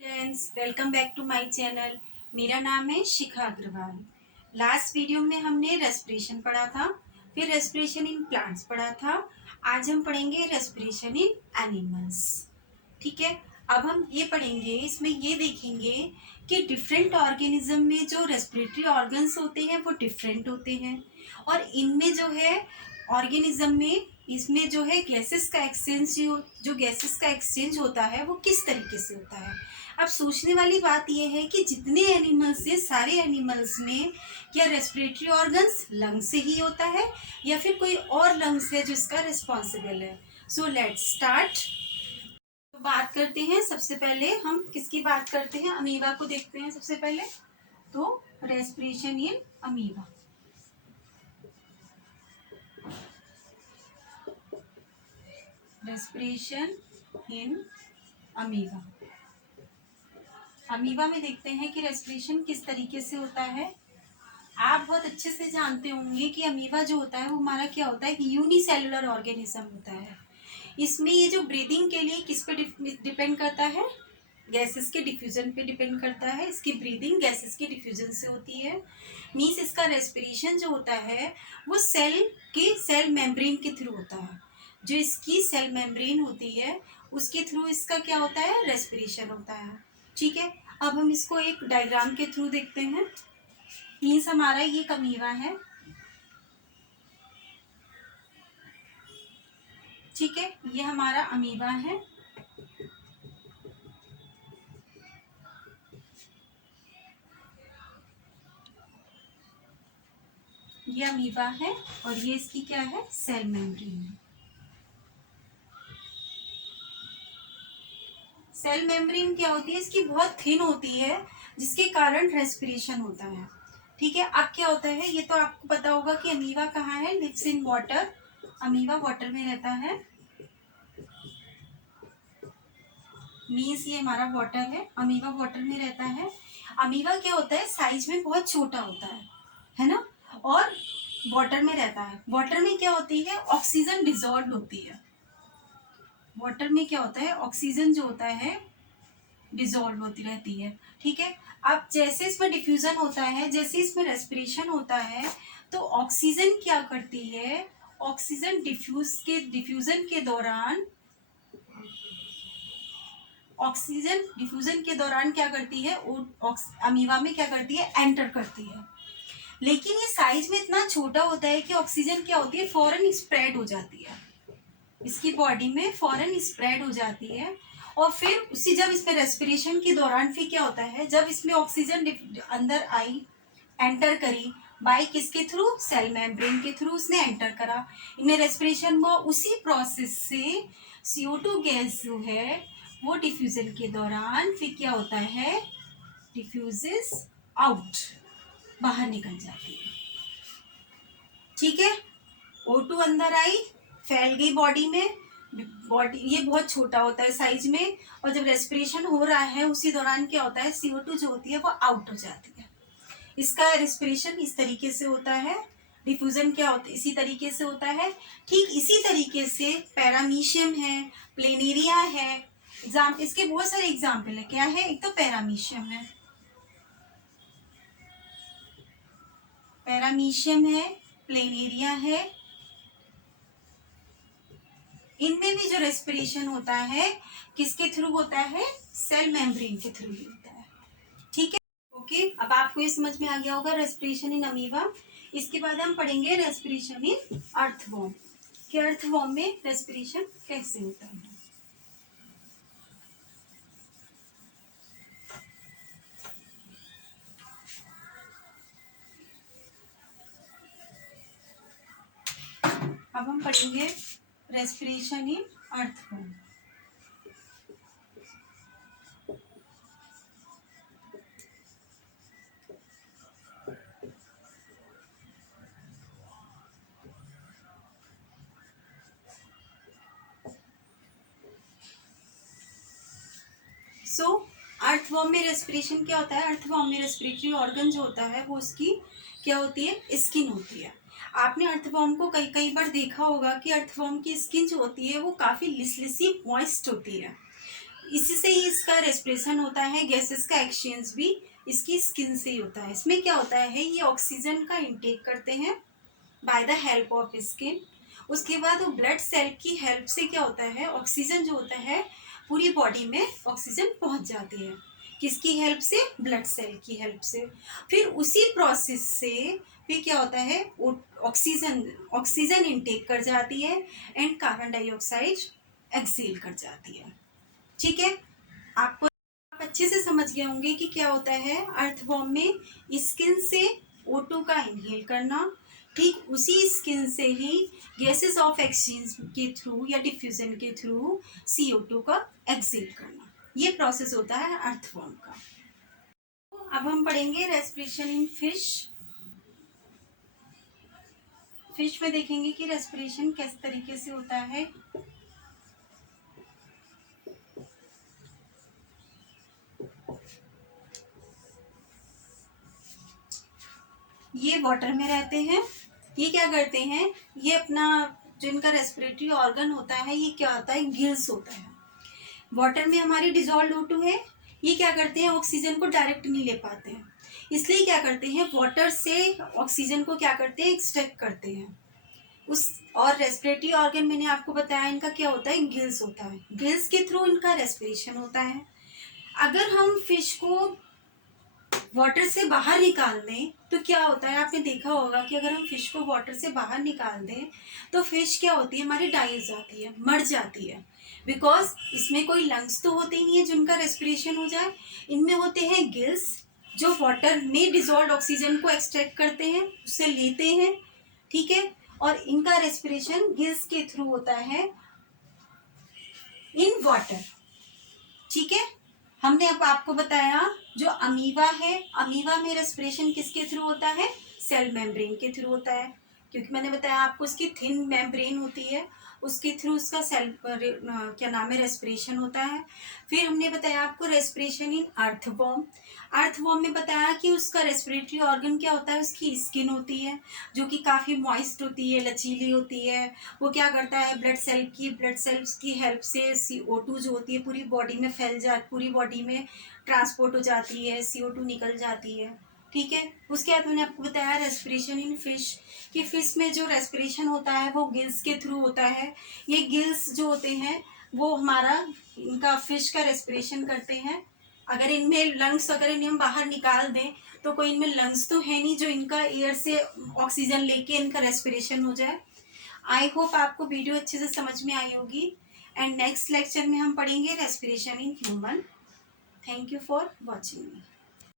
Friends, welcome back to my channel. मेरा नाम है शिखा अग्रवाल। लास्ट वीडियो में हमने रेस्पिरेशन पढ़ा था, फिर रेस्पिरेशन इन प्लांट्स पढ़ा था। आज हम पढ़ेंगे रेस्पिरेशन इन एनिमल्स। ठीक है। अब हम ये पढ़ेंगे, इसमें ये देखेंगे कि डिफरेंट ऑर्गेनिज्म में जो रेस्पिरेटरी ऑर्गन्स होते हैं वो डिफरेंट होते हैं, और इनमें जो है ऑर्गेनिज्म में इसमें जो है गैसेस का एक्सचेंज, जो गैसेस का एक्सचेंज होता है वो किस तरीके से होता है। अब सोचने वाली बात यह है कि जितने एनिमल्स हैं, सारे एनिमल्स में क्या रेस्पिरेटरी ऑर्गन्स लंग से ही होता है या फिर कोई और लंग्स है जो इसका रिस्पॉन्सिबल है। So let's start. तो बात करते हैं, सबसे पहले हम किसकी बात करते हैं, अमीबा को देखते हैं सबसे पहले। तो respiration in amoeba. Respiration in amoeba. Amoeba में देखते हैं कि रेस्पिरेशन किस तरीके से होता है। आप बहुत अच्छे से जानते होंगे कि अमीबा जो होता है वो हमारा क्या होता है, यूनिसेलुलर ऑर्गेनिज्म होता है। इसमें ये जो ब्रीदिंग के लिए किस पे डिपेंड करता है, गैसेस के डिफ्यूजन पे डिपेंड करता है। इसकी ब्रीदिंग गैसेस के डिफ्यूजन से होती है। मीन्स इसका रेस्पिरेशन जो होता है वो सेल मेम्ब्रेन के थ्रू होता है। जो इसकी सेल मेम्ब्रेन होती है उसके थ्रू इसका क्या होता है, रेस्पिरेशन होता है। ठीक है। अब हम इसको एक डायग्राम के थ्रू देखते हैं। मीन्स हमारा ये अमीबा है। ठीक है, ये हमारा अमीबा है। ये अमीबा है और ये इसकी क्या है, सेल मेम्ब्रेन है। सेल मेम्ब्रेन क्या होती है, इसकी बहुत थिन होती है जिसके कारण रेस्पिरेशन होता है। ठीक है। अब क्या होता है, ये तो आपको पता होगा कि अमीबा कहाँ है, lives in water. Amoeba water में रहता है। मीन्स ये हमारा वाटर है, अमीबा वाटर में रहता है। अमीबा क्या होता है, साइज में बहुत छोटा होता है ना, और वाटर में रहता है। वाटर में क्या होती है, ऑक्सीजन डिजॉल्व होती है। वाटर में क्या होता है, ऑक्सीजन जो होता है डिजॉल्व होती रहती है। ठीक है। अब जैसे इसमें डिफ्यूजन होता है, जैसे इसमें रेस्पिरेशन होता है, तो ऑक्सीजन क्या करती है, ऑक्सीजन डिफ्यूजन के दौरान, ऑक्सीजन डिफ्यूजन के दौरान क्या करती है, अमीबा में क्या करती है, एंटर करती है। लेकिन ये साइज में इतना छोटा होता है कि ऑक्सीजन क्या होती है, फौरन स्प्रेड हो जाती है, इसकी बॉडी में फौरन स्प्रेड हो जाती है। और फिर उसी जब इसमें रेस्पिरेशन के दौरान फिर क्या होता है, जब इसमें ऑक्सीजन अंदर आई, एंटर करी, बाय किसके थ्रू, सेल मेम्ब्रेन के थ्रू उसने एंटर करा, इनमें रेस्पिरेशन हुआ। उसी प्रोसेस से CO2 गैस जो है वो डिफ्यूजन के दौरान फिर क्या होता है, डिफ्यूजेस आउट, बाहर निकल जाती है। ठीक है। O2 अंदर आई, फैल गई बॉडी में। बॉडी ये बहुत छोटा होता है साइज में, और जब रेस्पिरेशन हो रहा है उसी दौरान क्या होता है, CO2 जो होती है वो आउट हो जाती है। इसका रेस्पिरेशन इस तरीके से होता है, डिफ्यूजन क्या होता है, इसी तरीके से होता है। ठीक इसी तरीके से पैरामीशियम है, प्लेनेरिया है। इसके बहुत सारे एग्जाम्पल है। क्या है, एक तो पैरामीशियम है, पैरामीशियम है, प्लेनेरिया है। इनमें भी जो रेस्पिरेशन होता है किसके थ्रू होता है, सेल मेम्ब्रेन के थ्रू ही होता है। ठीक है। ओके, अब आपको ये समझ में आ गया होगा रेस्पिरेशन इन अमीबा। इसके बाद हम पढ़ेंगे रेस्पिरेशन इन अर्थवॉर्म, कि अर्थवॉर्म में रेस्पिरेशन कैसे होता है। अब हम पढ़ेंगे respiration in earthworm. So earthworm में रेस्पिरेशन क्या होता है, अर्थवॉर्म में रेस्पिरेटरी ऑर्गन जो होता है वो उसकी क्या होती है, स्किन होती है। आपने अर्थवॉर्म को कई कई बार देखा होगा कि अर्थवॉर्म की स्किन जो होती है वो काफी लिसलिसी मॉइस्ट होती है। इसी से ही इसका रेस्पिरेशन होता है। गैसेस का एक्सचेंज भी इसकी स्किन से ही होता है। इसमें क्या होता है, ये ऑक्सीजन का इंटेक करते हैं by the help of skin. उसके बाद वो ब्लड सेल की हेल्प से क्या होता है, ऑक्सीजन जो होता है पूरी बॉडी में ऑक्सीजन पहुंच जाती है। किसकी हेल्प से, ब्लड सेल की हेल्प से। फिर उसी प्रोसेस से फिर क्या होता है, ऑक्सीजन ऑक्सीजन इनटेक कर जाती है एंड कार्बन डाइऑक्साइड एक्सेल कर जाती है। ठीक है, आपको आप अच्छे से समझ गए होंगे कि क्या होता है अर्थवॉर्म में स्किन से O2 का इनहेल करना, ठीक उसी स्किन से ही गैसेस ऑफ एक्सचेंज के थ्रू या डिफ्यूजन के थ्रू CO2 का एक्सेल करना। ये प्रोसेस होता है अर्थवॉर्म का। अब हम पढ़ेंगे रेस्पिरेशन इन फिश। फिश में देखेंगे कि रेस्पिरेशन किस तरीके से होता है। ये वाटर में रहते हैं। ये क्या करते हैं, ये अपना जो इनका रेस्पिरेटरी ऑर्गन होता है ये क्या होता है, गिल्स होता है। वाटर में हमारी डिजॉल्व O2 है। ये क्या करते हैं, ऑक्सीजन को डायरेक्ट नहीं ले पाते हैं, इसलिए क्या करते हैं, वाटर से ऑक्सीजन को क्या करते हैं, एक्सट्रैक्ट करते हैं उस। और रेस्पिरेटरी ऑर्गन मैंने आपको बताया इनका क्या होता है, गिल्स होता है। गिल्स के थ्रू इनका रेस्पिरेशन होता है। अगर हम फिश को वाटर से बाहर निकाल दें तो क्या होता है, आपने देखा होगा कि अगर हम फिश को वाटर से बाहर निकाल दें तो फिश क्या होती है, हमारी डाई हो जाती है, मर जाती है। बिकॉज इसमें कोई लंग्स तो होते ही नहीं है जिनका रेस्पिरेशन हो जाए। इनमें होते हैं गिल्स जो वाटर में डिजॉल्व ऑक्सीजन को एक्सट्रैक्ट करते हैं, उससे लेते हैं। ठीक है, और इनका रेस्पिरेशन गिल्स के थ्रू होता है इन वाटर। ठीक है, हमने अब आपको बताया जो अमीबा है, अमीबा में रेस्पिरेशन किसके थ्रू होता है, सेल मेम्ब्रेन के थ्रू होता है। क्योंकि मैंने बताया आपको उसकी थिन मेम्ब्रेन होती है, उसके थ्रू उसका सेल क्या नाम है, रेस्पिरेशन होता है। फिर हमने बताया आपको रेस्पिरेशन इन अर्थवॉर्म। अर्थवॉर्म में बताया कि उसका रेस्पिरेटरी ऑर्गन क्या होता है, उसकी स्किन होती है जो कि काफ़ी मॉइस्ट होती है, लचीली होती है। वो क्या करता है, ब्लड सेल्स की हेल्प से CO2 जो होती है पूरी बॉडी में पूरी बॉडी में ट्रांसपोर्ट हो जाती है, CO2 निकल जाती है। ठीक है, उसके बाद मैंने आपको बताया रेस्पिरेशन इन फिश, कि फिश में जो रेस्पिरेशन होता है वो गिल्स के थ्रू होता है। ये गिल्स जो होते हैं वो हमारा इनका फिश का रेस्पिरेशन करते हैं। अगर इनमें लंग्स, अगर इन्हें हम बाहर निकाल दें तो कोई इनमें लंग्स तो है नहीं जो इनका एयर से ऑक्सीजन लेके इनका रेस्पिरेशन हो जाए। आई होप आपको वीडियो अच्छे से समझ में आई होगी। एंड नेक्स्ट लेक्चर में हम पढ़ेंगे respiration in human. Thank you for watching me.